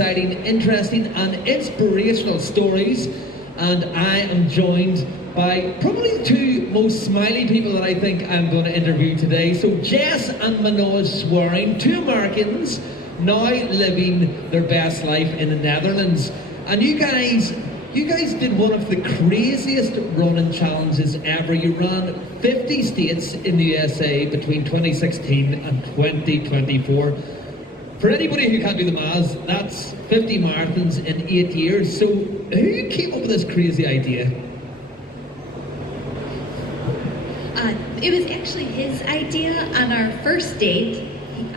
exciting, interesting and inspirational stories. And I am joined by probably the two most smiley people that I think I'm going to interview today. So Jess and Manoj Swaring, two Americans now living their best life in the Netherlands. And you guys did one of the craziest running challenges ever. You ran 50 states in the USA between 2016 and 2024. For anybody who can't do the maths, that's 50 marathons in 8 years. So who came up with this crazy idea? It was actually his idea. On our first date,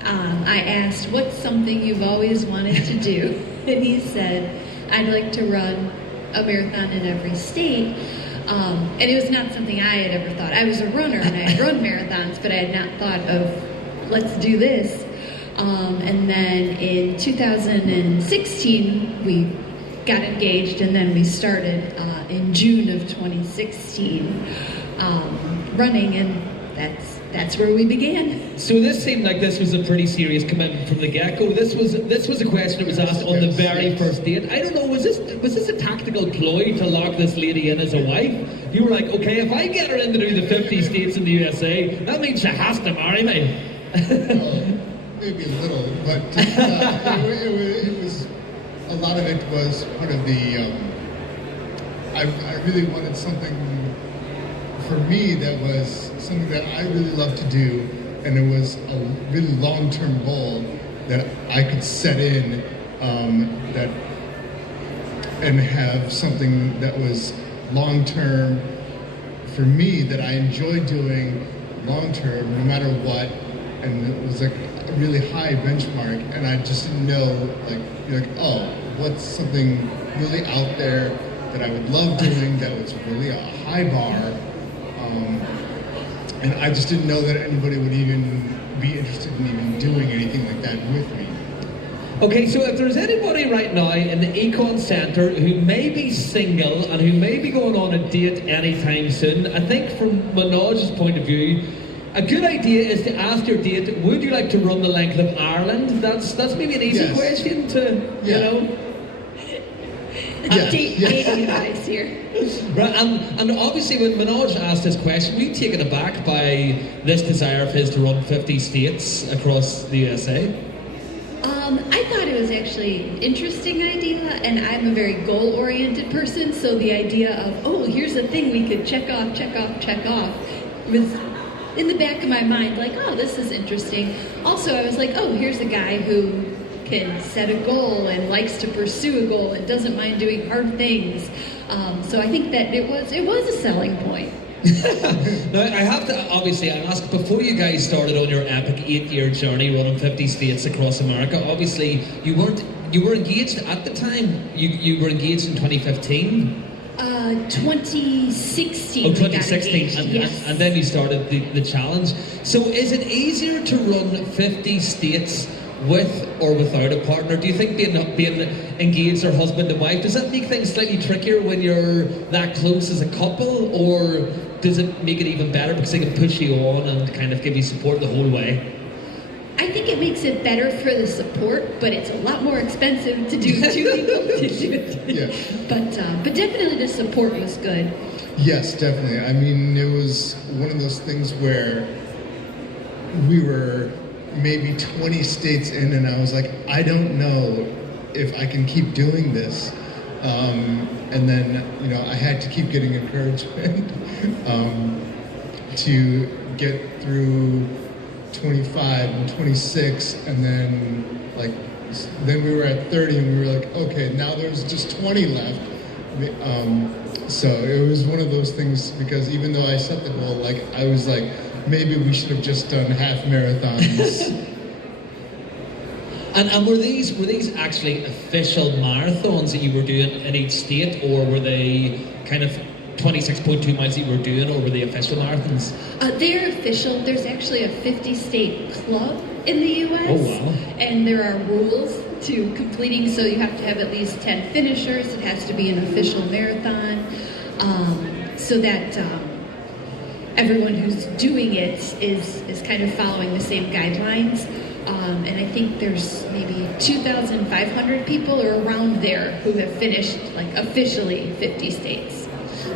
I asked, what's something you've always wanted to do? And he said, I'd like to run a marathon in every state. And it was not something I had ever thought. I was a runner and I had run marathons, but I had not thought of, let's do this. And then in 2016, we got engaged, and then we started in June of 2016 running, and that's where we began. So this seemed like this was a pretty serious commitment from the get-go. This was a question that was asked on the very first date. I don't know, was this a tactical ploy to lock this lady in as a wife? You were like, okay, if I get her in to do the 50 states in the USA, that means she has to marry me. Maybe a little, but it was, a lot of it was part of the, I really wanted something for me that was something that I really love to do, and it was a really long-term goal that I could set in that and have something that was long-term for me that I enjoy doing long-term no matter what, and it was like a really high benchmark, and I just didn't know, oh, what's something really out there that I would love doing that was really a high bar. And I just didn't know that anybody would even be interested in even doing anything like that with me. Okay, so if there's anybody right now in the Econ Centre who may be single and who may be going on a date anytime soon, I think from Manoj's point of view, a good idea is to ask your date, would you like to run the length of Ireland? That's maybe an easy question to, you know. Dating advice here. Right, and obviously when Manoj asked this question, were you taken aback by this desire of his to run 50 states across the USA? I thought it was actually an interesting idea, and I'm a very goal-oriented person, so the idea of, oh, here's a thing we could check off, was in the back of my mind, like, oh, this is interesting. Also, I was like, oh, here's a guy who can set a goal and likes to pursue a goal and doesn't mind doing hard things. So I think that it was a selling point. Now, I have to obviously ask, before you guys started on your epic 8-year journey running 50 states across America, obviously you were engaged at the time. You were engaged in 2015? 2016. Oh, 2016, yes. and then you started the challenge. So is it easier to run 50 states with or without a partner? Do you think being engaged or husband and wife, does that make things slightly trickier when you're that close as a couple, or does it make it even better because they can push you on and kind of give you support the whole way? I think it makes it better for the support, but it's a lot more expensive to do two people to do it. Yeah. But definitely the support was good. Yes, definitely. I mean, it was one of those things where we were maybe 20 states in, and I was like, I don't know if I can keep doing this. And then, I had to keep getting encouragement to get through 25 and 26, and then we were at 30, and we were like, okay, now there's just 20 left. So it was one of those things, because even though I set the goal, I was like, maybe we should have just done half marathons. And were these actually official marathons that you were doing in each state, or were they kind of 26.2 miles that you were doing, or were they official marathons? They're official. There's actually a 50-state club in the U.S. Oh, wow. And there are rules to completing, so you have to have at least 10 finishers. It has to be an official marathon, so that everyone who's doing it is kind of following the same guidelines. And I think there's maybe 2,500 people or around there who have finished, like, officially 50 states.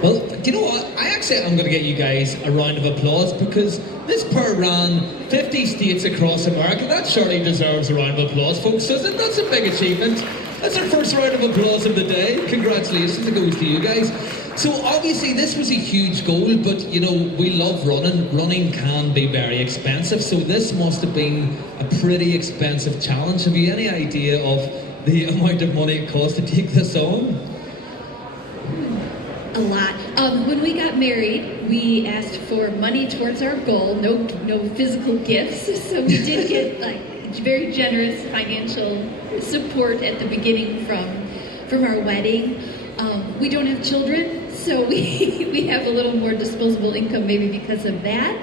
Well, do you know what? I'm going to get you guys a round of applause because this pair ran 50 states across America. That surely deserves a round of applause, folks, doesn't it? That's a big achievement. That's our first round of applause of the day. Congratulations, it goes to you guys. So obviously this was a huge goal, but you know, we love running. Running can be very expensive, so this must have been a pretty expensive challenge. Have you any idea of the amount of money it cost to take this on? A lot. When we got married, we asked for money towards our goal, no physical gifts, so we did get like very generous financial support at the beginning from our wedding. We don't have children, so we have a little more disposable income maybe because of that.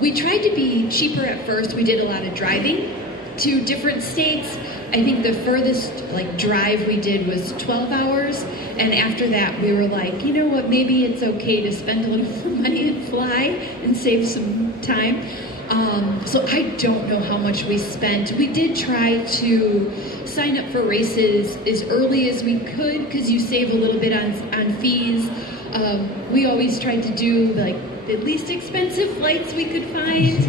We tried to be cheaper at first. We did a lot of driving to different states. I think the furthest drive we did was 12 hours, and after that we were like, you know what, maybe it's okay to spend a little more money and fly and save some time. So I don't know how much we spent. We did try to sign up for races as early as we could because you save a little bit on fees. We always tried to do the least expensive flights we could find,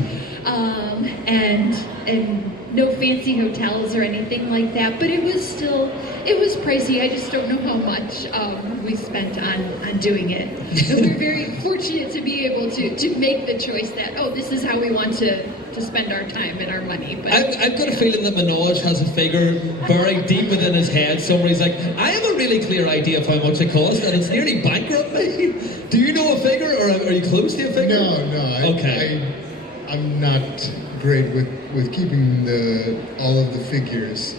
and no fancy hotels or anything like that. But it was pricey. I just don't know how much we spent on doing it. And we're very fortunate to be able to make the choice that, this is how we want to spend our time and our money. But I've got a feeling that Manoj has a figure buried deep within his head. Somebody's like, I have a really clear idea of how much it cost, and it's nearly bankrupt me. Do you know a figure, or are you close to a figure? No. Okay. I'm not great with keeping all of the figures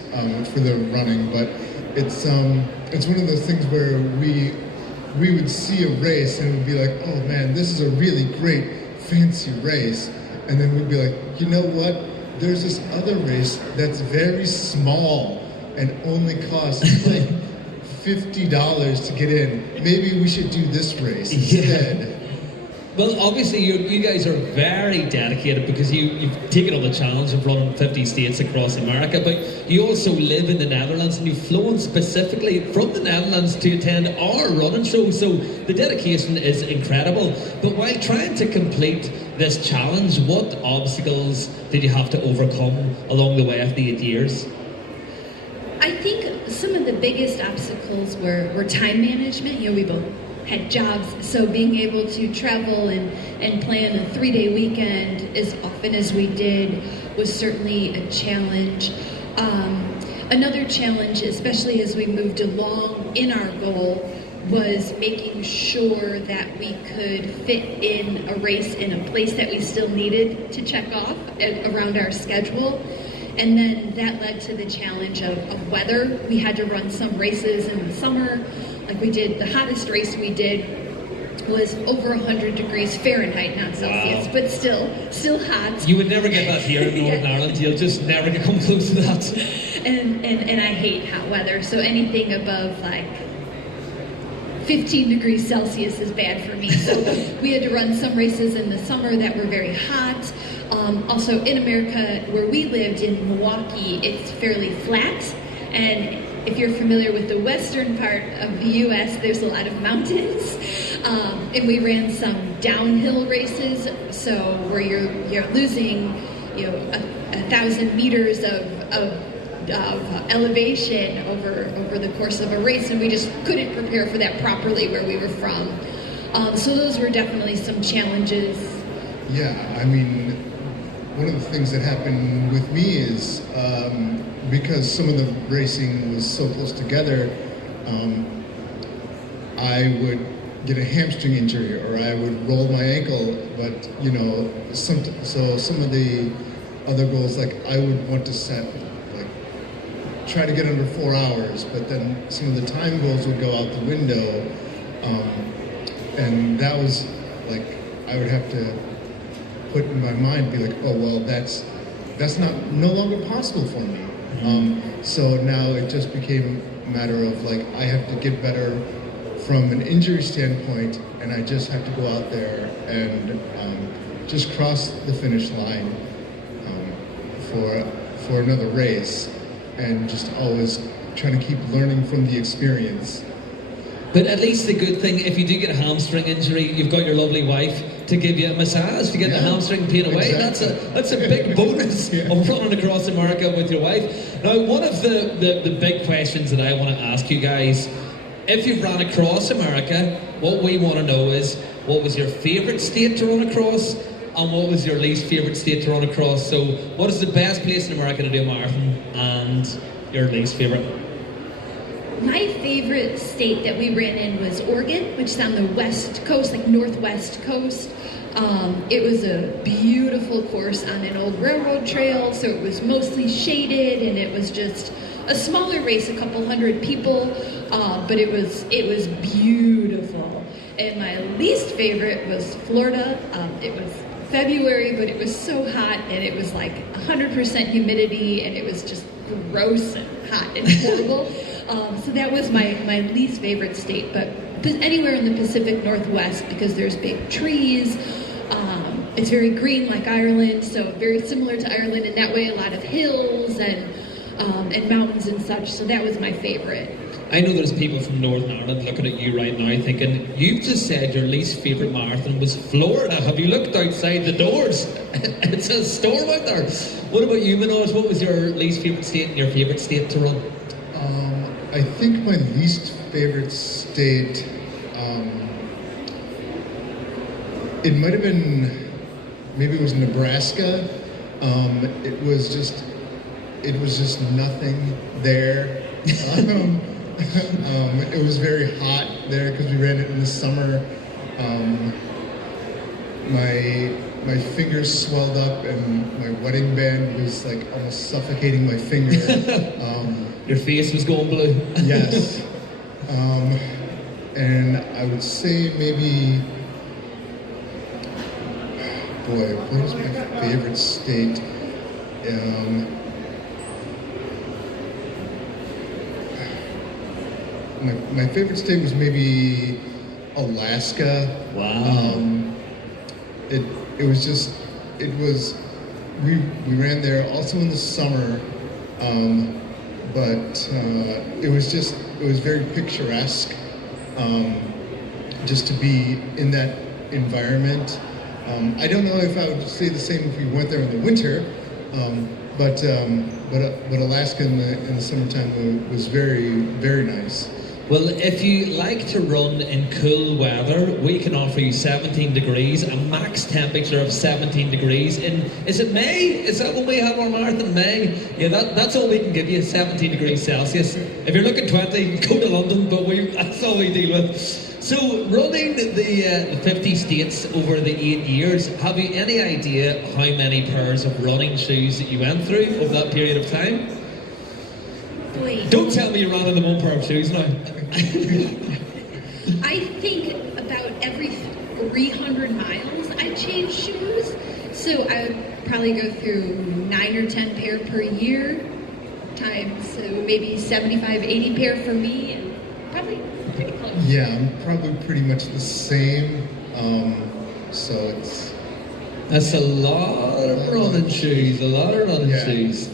for the running, but it's one of those things where we would see a race and it would be like, oh man, this is a really great fancy race, and then we'd be like, you know what? There's this other race that's very small and only costs like $50 to get in. Maybe we should do this race instead. Well, obviously, you guys are very dedicated because you've taken on the challenge of running 50 states across America, but you also live in the Netherlands and you've flown specifically from the Netherlands to attend our running show, so the dedication is incredible. But while trying to complete this challenge, what obstacles did you have to overcome along the way of the 8 years? I think some of the biggest obstacles were time management. We both had jobs, so being able to travel and plan a 3-day weekend as often as we did was certainly a challenge. Another challenge, especially as we moved along in our goal, was making sure that we could fit in a race in a place that we still needed to check off around our schedule. And then that led to the challenge of weather. We had to run some races in the summer. Like we did, the hottest race we did was over 100 degrees Fahrenheit, not Celsius, wow. But still hot. You would never get that here in Northern Ireland. You'll just never come close to that. And I hate hot weather, so anything above 15 degrees Celsius is bad for me. So we had to run some races in the summer that were very hot. Also in America, where we lived in Milwaukee, it's fairly flat. And if you're familiar with the western part of the U.S., there's a lot of mountains. And we ran some downhill races, so where you're losing, 1,000 meters of elevation over the course of a race, and we just couldn't prepare for that properly where we were from. So those were definitely some challenges. Yeah, I mean, one of the things that happened with me is because some of the racing was so close together, I would get a hamstring injury or I would roll my ankle, but some of the other goals, I would want to set try to get under 4 hours, but then some of the time goals would go out the window, and that was I would have to put in my mind, be like, oh well, that's no longer possible for me. So now it just became a matter of I have to get better from an injury standpoint, and I just have to go out there and just cross the finish line. for another race, and just always trying to keep learning from the experience. But at least the good thing, if you do get a hamstring injury, you've got your lovely wife to give you a massage to get the hamstring pain away. Exactly. That's a big bonus Yeah. of running across America with your wife. Now, one of the big questions that I want to ask you guys, if you've run across America, what we want to know is, what was your favourite state to run across, and what was your least favourite state to run across? So, what is the best place in America to do a marathon, and your least favourite? My favorite state that we ran in was Oregon, which is on the west coast, like northwest coast. It was a beautiful course on an old railroad trail, so it was mostly shaded, and it was just a smaller race, a couple hundred people, but it was beautiful. And my least favorite was Florida. It was February, but it was so hot, and it was like 100% humidity, and it was just gross and hot and horrible. So that was my least favorite state, but anywhere in the Pacific Northwest, because there's big trees. It's very green like Ireland, so very similar to Ireland in that way, a lot of hills and mountains and such, so that was my favorite. I know there's people from Northern Ireland looking at you right now thinking, you've just said your least favourite marathon was Florida. Have you looked outside the doors? It's a storm out there. What about you, Manoj? What was your least favourite state and your favourite state to run? I think my least favorite state, it might have been, maybe it was Nebraska. It was just nothing there. It was very hot there because we ran it in the summer. My fingers swelled up and my wedding band was like almost suffocating my finger. Your face was going blue. Yes. And I would say maybe, boy, what was my favorite state? My favorite state was maybe Alaska. Wow. We ran there also in the summer, but it was very picturesque, just to be in that environment. I don't know if I would say the same if we went there in the winter, but Alaska in the summertime was very, very nice. Well, if you like to run in cool weather, we can offer you 17 degrees, a max temperature of 17 degrees is it May? Is that when we have our marathon, May? Yeah, that's all we can give you, 17 degrees Celsius. If you're looking 20, go to London, but that's all we deal with. So, running the 50 states over the 8 years, have you any idea how many pairs of running shoes that you went through over that period of time? Boy. Don't tell me you ran in one pair of shoes now. I think about every 300 miles I change shoes, so I would probably go through 9 or 10 pair per year, times so maybe 75, 80 pair for me, and probably pretty close. Yeah, I'm probably pretty much the same. So it's... That's a lot of running shoes, a lot of running shoes.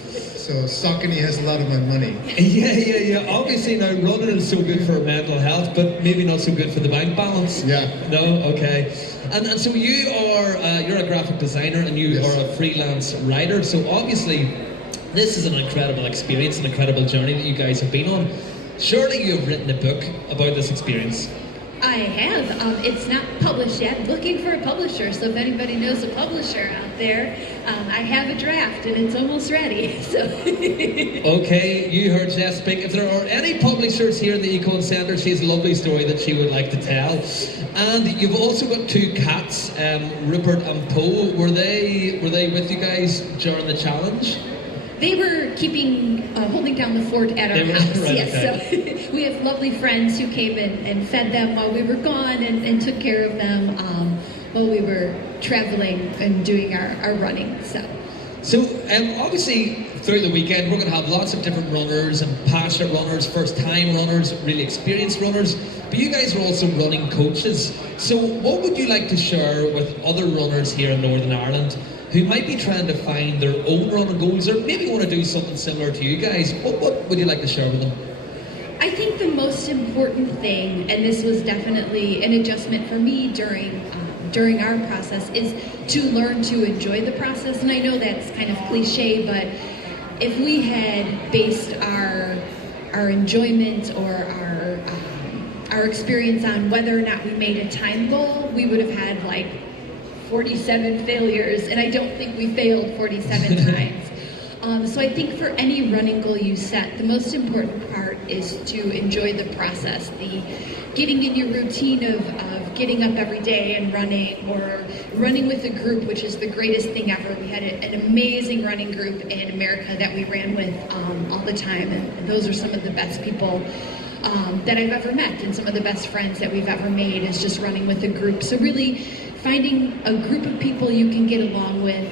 So Saucony has a lot of my money. Yeah. Obviously now running is so good for mental health, but maybe not so good for the bank balance. Yeah. No? Okay. And so you are, you're a graphic designer and you Yes. are a freelance writer, so obviously this is an incredible experience, an incredible journey that you guys have been on. Surely you have written a book about this experience. I have. It's not published yet. I'm looking for a publisher, so if anybody knows a publisher out there, I have a draft and it's almost ready. So. Okay, you heard Jess speak. If there are any publishers here in the Econ Centre, she has a lovely story that she would like to tell. And you've also got two cats, Rupert and Poe. Were they with you guys during the challenge? They were holding down the fort at our house, right, yes. okay. So we have lovely friends who came in and fed them while we were gone and took care of them while we were traveling and doing our running. So obviously throughout the weekend we're going to have lots of different runners and passionate runners, first-time runners, really experienced runners, but you guys are also running coaches. So what would you like to share with other runners here in Northern Ireland who might be trying to find their own running goals, or maybe want to do something similar to you guys, what would you like to share with them? I think the most important thing, and this was definitely an adjustment for me during our process, is to learn to enjoy the process. And I know that's kind of cliche, but if we had based our enjoyment or our experience on whether or not we made a time goal, we would have had like 47 failures, and I don't think we failed 47 times. So I think for any running goal you set, the most important part is to enjoy the process, the getting in your routine of getting up every day and running, or running with a group, which is the greatest thing ever. We had an amazing running group in America that we ran with all the time, and those are some of the best people that I've ever met, and some of the best friends that we've ever made, is just running with a group. So really finding a group of people you can get along with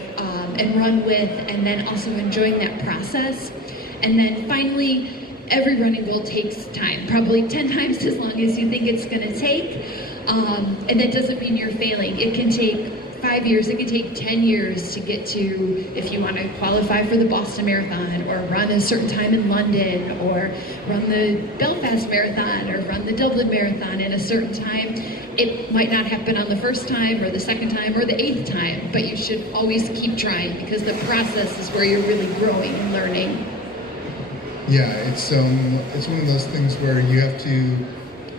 and run with, and then also enjoying that process. And then finally, every running goal takes time, probably 10 times as long as you think it's going to take. And that doesn't mean you're failing. It can take 5 years, it can take 10 years to get to, if you want to qualify for the Boston Marathon, or run a certain time in London, or run the Belfast Marathon, or run the Dublin Marathon in a certain time. It might not happen on the first time, or the second time, or the 8th time, but you should always keep trying, because the process is where you're really growing and learning. Yeah, it's one of those things where you have to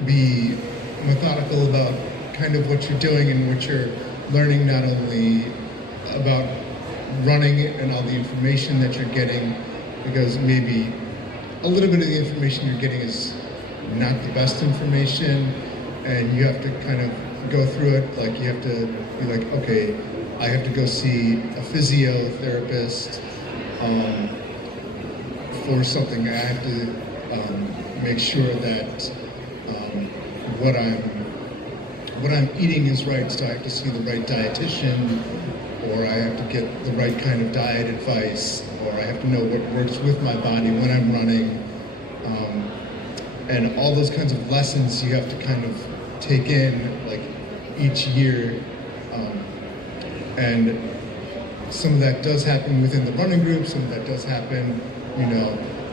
be methodical about kind of what you're doing and what you're learning, not only about running and all the information that you're getting, because maybe a little bit of the information you're getting is not the best information, and you have to kind of go through it. Like, you have to be like, okay, I have to go see a physiotherapist for something. I have to make sure that what I'm eating is right, so I have to see the right dietitian, or I have to get the right kind of diet advice, or I have to know what works with my body when I'm running, and all those kinds of lessons you have to kind of take in, like, each year, and some of that does happen within the running group, some of that does happen,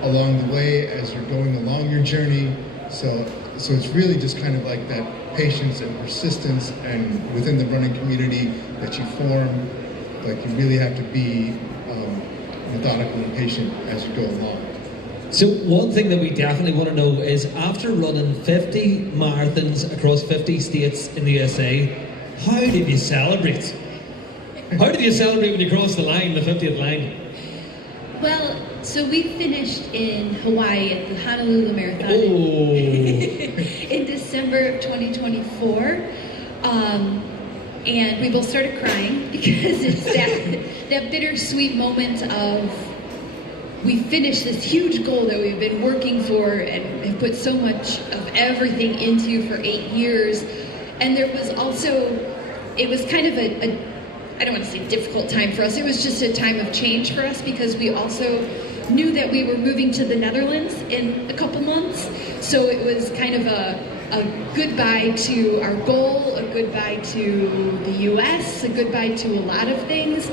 along the way as you're going along your journey. So it's really just kind of like that patience and persistence, and within the running community that you form, like, you really have to be methodical and patient as you go along. So one thing that we definitely want to know is, after running 50 marathons across 50 states in the USA, how did you celebrate? How did you celebrate when you crossed the line, the 50th line? Well, so we finished in Hawaii at the Honolulu Marathon in December of 2024. And we both started crying, because it's that bittersweet moment of, we finished this huge goal that we've been working for and have put so much of everything into for 8 years. And there was also, it was kind of I don't want to say difficult time for us. It was just a time of change for us, because we also knew that we were moving to the Netherlands in a couple months. So it was kind of a goodbye to our goal, a goodbye to the US, a goodbye to a lot of things.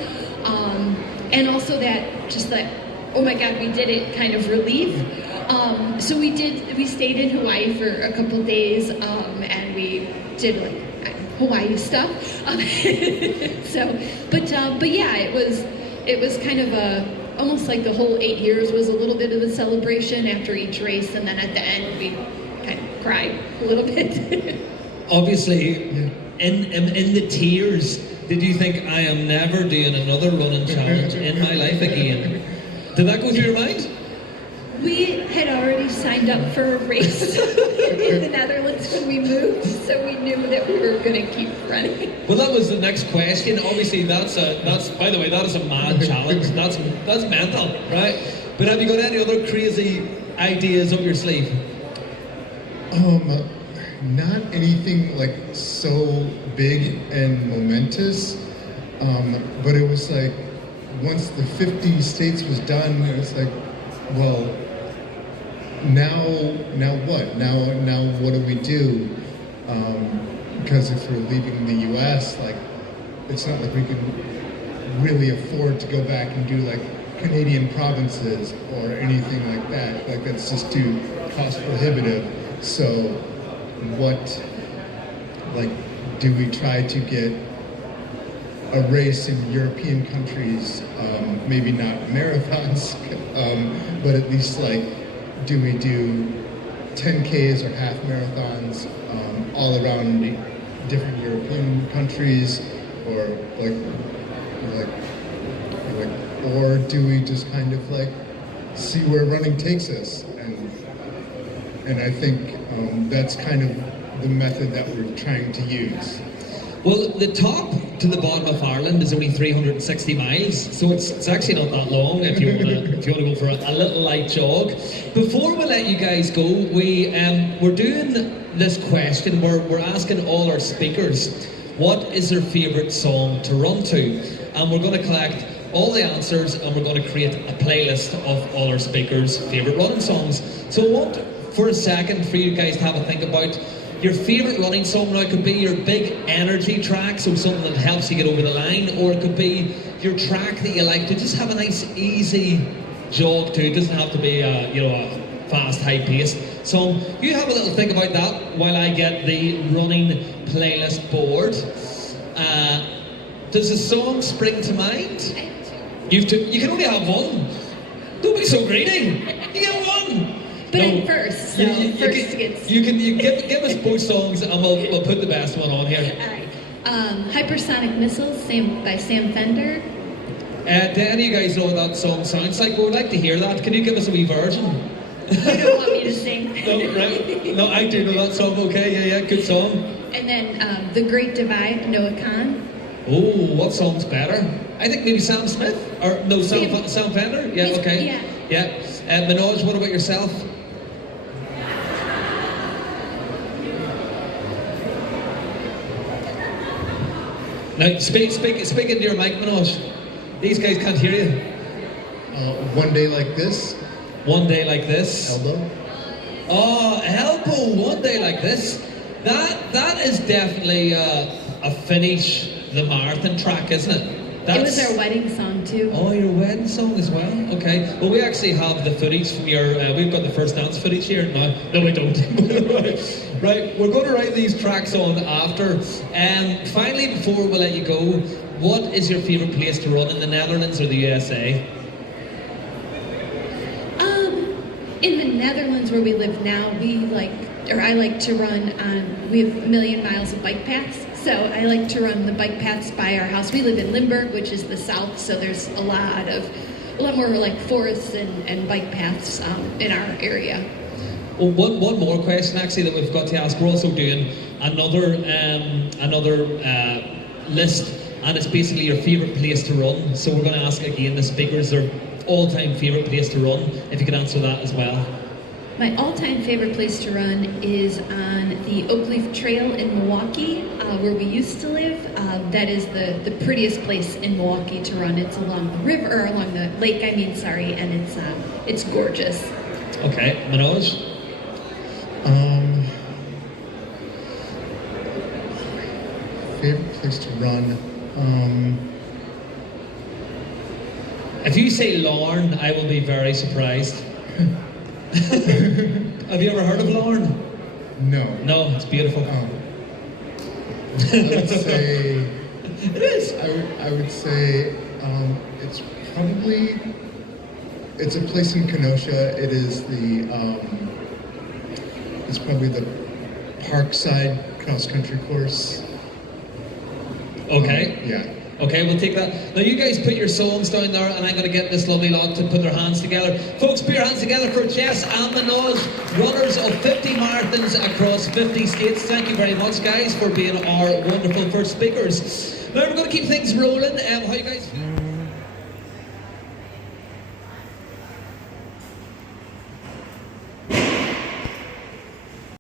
And also that, just that, oh my God, we did it kind of relief. So we stayed in Hawaii for a couple days, and we did like Hawaii stuff. But yeah, it was kind of almost like the whole 8 years was a little bit of a celebration after each race, and then at the end we kind of cried a little bit. Obviously, in the tears, did you think, I am never doing another running challenge in my life again? Did that go through your mind? We had already signed up for a race in the Netherlands when we moved, so we knew that we were going to keep running. Well, that was the next question. Obviously, that's by the way, that is a mad challenge. That's mental, right? But have you got any other crazy ideas up your sleeve? Not anything like so big and momentous, but it was like, once the 50 states was done, it was like, well, now what? Now what do we do? Because if we're leaving the U.S., like, it's not like we can really afford to go back and do like Canadian provinces or anything like that. Like that's just too cost prohibitive. So what, like, do we try to get a race in European countries, maybe not marathons, but at least like, do we do 10Ks or half marathons all around different European countries, or or do we just kind of like see where running takes us? And I think that's kind of the method that we're trying to use. Well, the top to the bottom of Ireland is only 360 miles, so it's actually not that long if you want to go for a little light jog. Before we let you guys go, we're doing this question. We're asking all our speakers what is their favourite song to run to, and we're going to collect all the answers and we're going to create a playlist of all our speakers' favourite running songs. So I want for a second for you guys to have a think about your favourite running song. Now, it could be your big energy track, so something that helps you get over the line, or it could be your track that you like to just have a nice, easy jog to. It doesn't have to be a fast, high-paced song. You have a little think about that while I get the running playlist board. Does a song spring to mind? You can only have one. Don't be so greedy. You get one. But in first, so first gets... You can give us both songs and we'll put the best one on here. Alright. Hypersonic Missiles by Sam Fender. Do any of you guys know what that song sounds like? We would like to hear that. Can you give us a wee version? You don't want me to sing? No, right? No, I do know that song, okay, yeah, good song. And then The Great Divide, Noah Kahn. Oh, what song's better? I think maybe Sam Smith? Or no, Sam Fender? Yeah, okay. Yeah. Manoj, what about yourself? Now, speak into your mic, Manoj. These guys can't hear you. One Day Like This. One Day Like This. Elbow. Oh, Elbow, One Day Like This. That is definitely a finish the marathon track, isn't it? It was our wedding song too. Oh, your wedding song as well? Okay. Well, we actually have the footage from your... we've got the first dance footage here. No, we don't. Right, we're going to write these tracks on after. Finally, before we let you go, what is your favourite place to run in the Netherlands or the USA? In the Netherlands where we live now, I like to run on... We have a million miles of bike paths. So I like to run the bike paths by our house. We live in Limburg, which is the south, so there's a lot more like forests and bike paths in our area. Well, one more question actually that we've got to ask. We're also doing another list, and it's basically your favourite place to run. So we're going to ask again the speakers their all-time favourite place to run, if you could answer that as well. My all-time favorite place to run is on the Oakleaf Trail in Milwaukee, where we used to live. That is the prettiest place in Milwaukee to run. It's along the river, or along the lake, and it's gorgeous. Okay, Manoj? Favorite place to run? If you say Larne, I will be very surprised. Have you ever heard of Larne? No. No, it's beautiful. I would say... It is. I would say it's probably... It's a place in Kenosha. It is it's probably the Parkside cross-country course. Okay. Yeah. Okay, we'll take that. Now you guys put your songs down there, and I'm going to get this lovely lot to put their hands together. Folks, put your hands together for Jess and Manoj, runners of 50 marathons across 50 states. Thank you very much, guys, for being our wonderful first speakers. Now we're going to keep things rolling. How you guys...